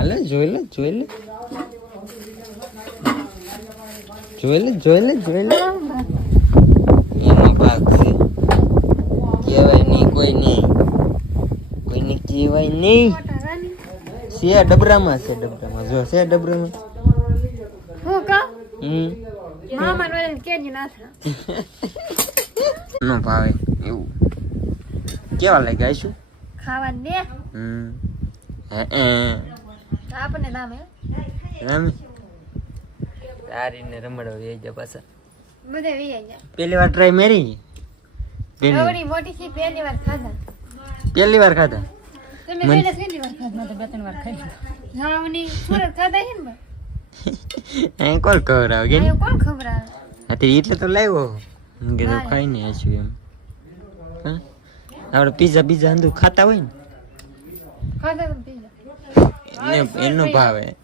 હાલે જોઈ લે એનો ભાગ છે કહેવાય નહીં કોઈને કહેવાય નહીં છે ડબરામાં જો છે ડબરામાં હું કા મામા નો કેજી નાથરા નો ભાવે એવું કેવા લાગ્યા શું ખાવા દે આપણને નામ હે તારીને રમડો એ જ પાછા બધે વી ગયા પહેલી વાર ટ્રાય મેરી આવડી મોટી થી પહેલી વાર ખાધા તમે પહેલી વાર ખાધા તો બે ત્રણ વાર ખાધી હા મને સુરત ખાધા છે ને ભાઈ કોણ ખવડાવે કે કોણ ખબર આવે એટલે તો લાવ્યો કે ખાઈ ને આશું એમ હા આપણે પીઝા અંદુ ખાતા હોય ને ખાધા પીઝા એનો ભાવે